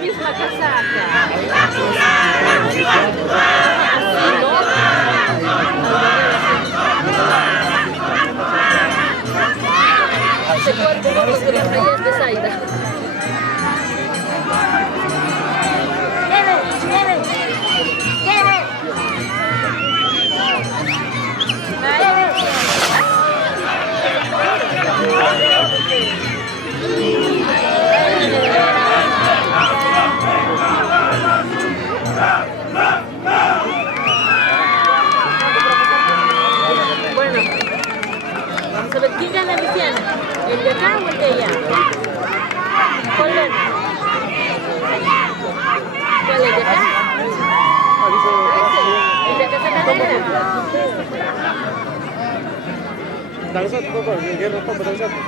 misma casaca. Se vuelve loco con las rayas de Zaida. Bueno, vamos a ver quién gana, Luciana. ¿El de acá o el de allá? ¿Cuál gana? ¿Cuál es el de acá? ¿El de acá está cadera? Dale satu, Bapak. Biar Bapak betul satu.